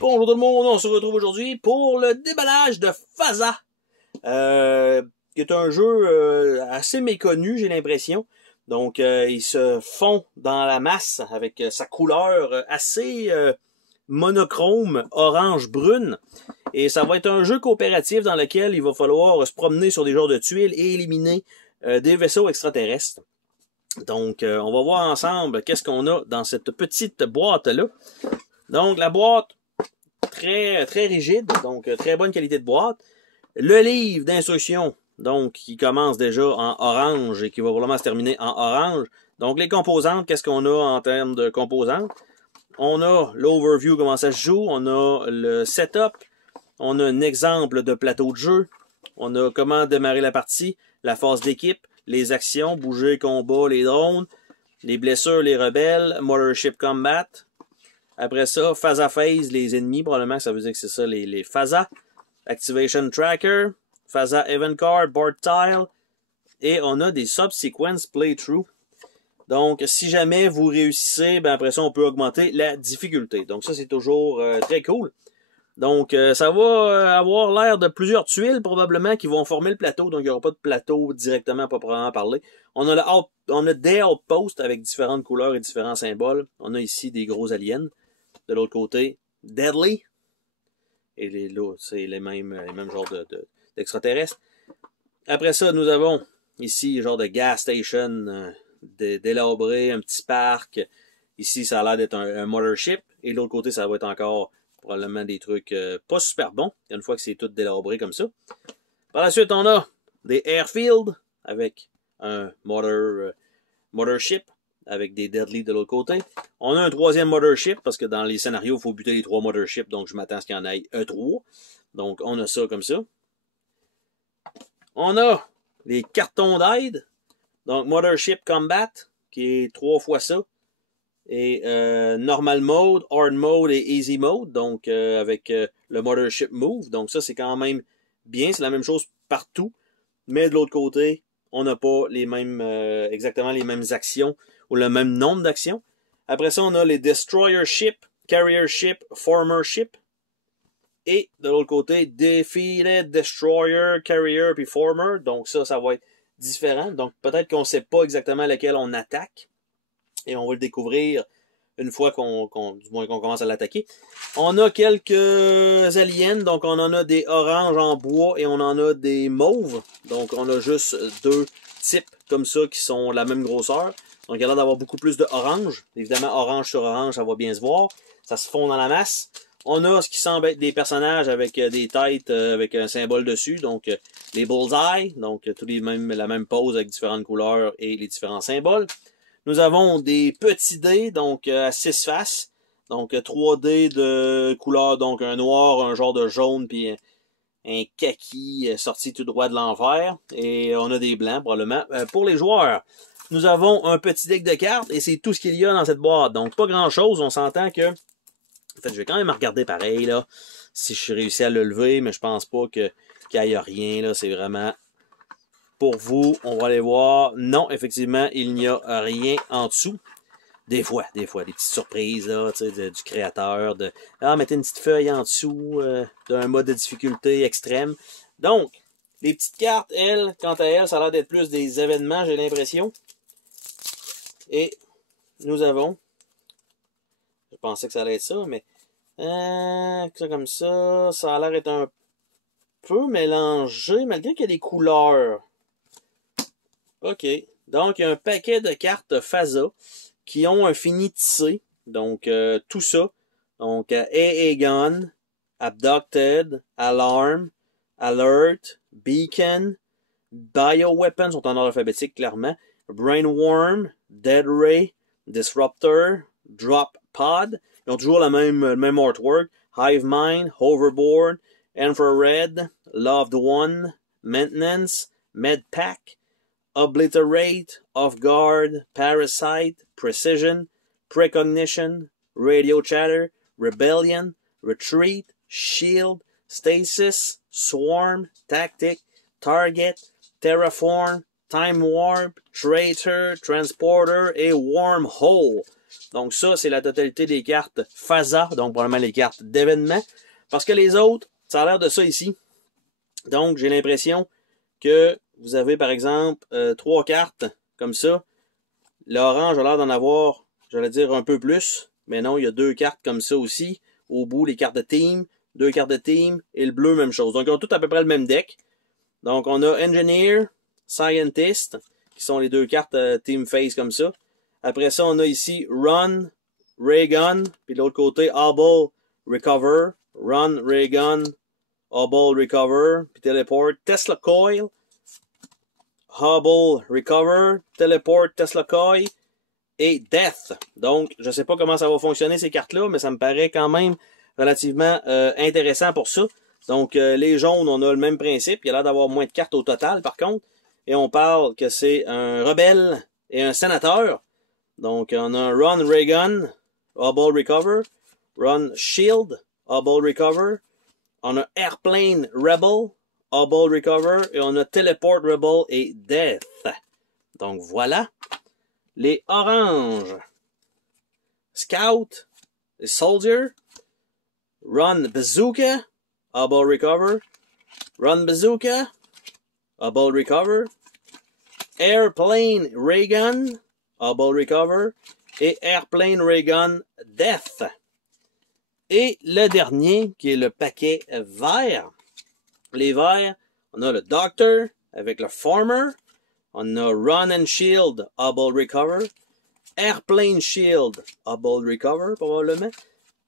Bonjour tout le monde, on se retrouve aujourd'hui pour le déballage de Faza, qui est un jeu assez méconnu, j'ai l'impression. Donc, il se fond dans la masse avec sa couleur assez monochrome, orange-brune. Et ça va être un jeu coopératif dans lequel il va falloir se promener sur des genres de tuiles et éliminer des vaisseaux extraterrestres. Donc, on va voir ensemble qu'est-ce qu'on a dans cette petite boîte-là. Donc, la boîte, très rigide, donc très bonne qualité de boîte. Le livre d'instructions, donc, qui commence déjà en orange et qui va probablement se terminer en orange. Donc, les composantes, qu'est-ce qu'on a en termes de composantes? On a l'overview, comment ça se joue. On a le setup. On a un exemple de plateau de jeu. On a comment démarrer la partie, la phase d'équipe, les actions, bouger, combat, les drones, les blessures, les rebelles, Mothership Combat. Après ça, Faza Phase, les ennemis, probablement que ça veut dire que c'est ça, les Faza. Activation Tracker, Faza Event Card, Board Tile. Et on a des Subsequence Playthrough. Donc, si jamais vous réussissez, ben après ça, on peut augmenter la difficulté. Donc ça, c'est toujours très cool. Donc, ça va avoir l'air de plusieurs tuiles, probablement, qui vont former le plateau. Donc, il n'y aura pas de plateau directement, pas proprement parler. On a des outposts avec différentes couleurs et différents symboles. On a ici des gros aliens. De l'autre côté, Deadly. Et là, c'est les mêmes genres d'extraterrestres. Après ça, nous avons ici, genre de gas station, délabré, un petit parc. Ici, ça a l'air d'être un mothership. Et de l'autre côté, ça va être encore probablement des trucs pas super bons, une fois que c'est tout délabré comme ça. Par la suite, on a des airfields avec un mothership, avec des deadly de l'autre côté. On a un troisième mothership, parce que dans les scénarios, il faut buter les trois motherships, donc je m'attends à ce qu'il y en ait trois. Donc, on a ça comme ça. On a les cartons d'aide, donc Mothership Combat, qui est 3 fois ça. Et Normal Mode, Hard Mode et Easy Mode, donc avec le Mothership Move. Donc ça, c'est quand même bien, c'est la même chose partout. Mais de l'autre côté, on n'a pas les mêmes exactement les mêmes actions ou le même nombre d'actions. Après ça, on a les Destroyer Ship, Carrier Ship, Former Ship. Et de l'autre côté, Defeated, Destroyer, Carrier puis Former. Donc ça va être différent. Donc peut-être qu'on ne sait pas exactement lequel on attaque. Et on va le découvrir une fois du moins qu'on commence à l'attaquer. On a quelques aliens, donc on en a des oranges en bois et on en a des mauves. Donc on a juste 2 types comme ça qui sont la même grosseur. Donc il y a l'air d'avoir beaucoup plus de orange. Évidemment, orange sur orange, ça va bien se voir. Ça se fond dans la masse. On a ce qui semble être des personnages avec des têtes avec un symbole dessus. Donc les bullseye, donc tous la même pose avec différentes couleurs et les différents symboles. Nous avons des petits dés, donc à 6 faces. Donc 3 dés de couleur, donc un noir, un genre de jaune, puis un kaki sorti tout droit de l'envers. Et on a des blancs, probablement. Pour les joueurs, nous avons un petit deck de cartes, et c'est tout ce qu'il y a dans cette boîte. Donc pas grand-chose, on s'entend que... En fait, je vais quand même regarder pareil, là, si je réussis à le lever, mais je pense pas qu'il y ait rien, là. C'est vraiment... Pour vous, on va aller voir. Non, effectivement, il n'y a rien en dessous. Des fois, des petites surprises là, du créateur. Mettez une petite feuille en dessous d'un mode de difficulté extrême. Donc, les petites cartes, elles, quant à elles, ça a l'air d'être plus des événements, j'ai l'impression. Et nous avons... Je pensais que ça allait être ça, mais... ça comme ça a l'air d'être un peu mélangé, malgré qu'il y a des couleurs. OK. Donc, il y a un paquet de cartes Faza qui ont un fini tissé. Donc, tout ça. Donc, Aegon, Abducted, Alarm, Alert, Beacon, Bioweapons sont en ordre alphabétique, clairement. Brainworm, Dead Ray, Disruptor, Drop Pod. Ils ont toujours le même artwork. Hive Mind, Hoverboard, Infrared, Loved One, Maintenance, Medpack, Obliterate, Off Guard, Parasite, Precision, Precognition, Radio Chatter, Rebellion, Retreat, Shield, Stasis, Swarm, Tactic, Target, Terraform, Time Warp, Traitor, Transporter et Wormhole. Donc ça, c'est la totalité des cartes FASA, donc probablement les cartes d'événement. Parce que les autres, ça a l'air de ça ici. Donc, j'ai l'impression que vous avez, par exemple, 3 cartes comme ça. L'orange a l'air d'en avoir, j'allais dire, un peu plus. Mais non, il y a 2 cartes comme ça aussi. Au bout, les cartes de team, 2 cartes de team, et le bleu, même chose. Donc, ils ont tous à peu près le même deck. Donc, on a Engineer, Scientist, qui sont les 2 cartes Team Phase comme ça. Après ça, on a ici Run, Ray Gun, puis de l'autre côté, Hubble, Recover, Run, Ray Gun, Hubble, Recover, puis Teleport, Tesla Coil, Hubble, Recover, Teleport, Tesla Coil, et Death. Donc, je ne sais pas comment ça va fonctionner ces cartes-là, mais ça me paraît quand même relativement intéressant pour ça. Donc, les jaunes, on a le même principe. Il y a l'air d'avoir moins de cartes au total, par contre. Et on parle que c'est un rebelle et un sénateur. Donc, on a un Run Reagan, Hubble Recover, Run Shield, Hubble Recover. On a Airplane Rebel, Hubble Recover. Et on a Teleport Rebel et Death. Donc, voilà. Les oranges. Scout, Soldier, Run Bazooka, Hubble Recover, Run Bazooka, Hubble Recover, Airplane Raygun, Hubble Recover, et Airplane Raygun Death. Et le dernier, qui est le paquet vert. Les verts, on a le Doctor avec le Farmer, on a Run and Shield, Hubble Recover, Airplane Shield, Hubble Recover, probablement,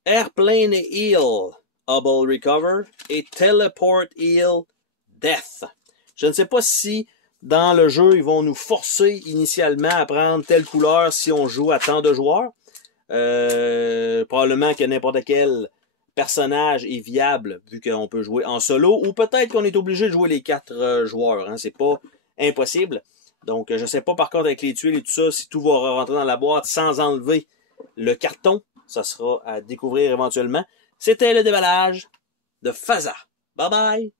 Airplane Heal, Hubble Recover, et Teleport Heal, Death. Je ne sais pas si dans le jeu, ils vont nous forcer initialement à prendre telle couleur si on joue à tant de joueurs. Probablement que n'importe quel personnage est viable vu qu'on peut jouer en solo, ou peut-être qu'on est obligé de jouer les 4 joueurs. Hein, c'est pas impossible. Donc, je sais pas par contre avec les tuiles et tout ça, si tout va rentrer dans la boîte sans enlever le carton. Ça sera à découvrir éventuellement. C'était le déballage de FASA. Bye bye!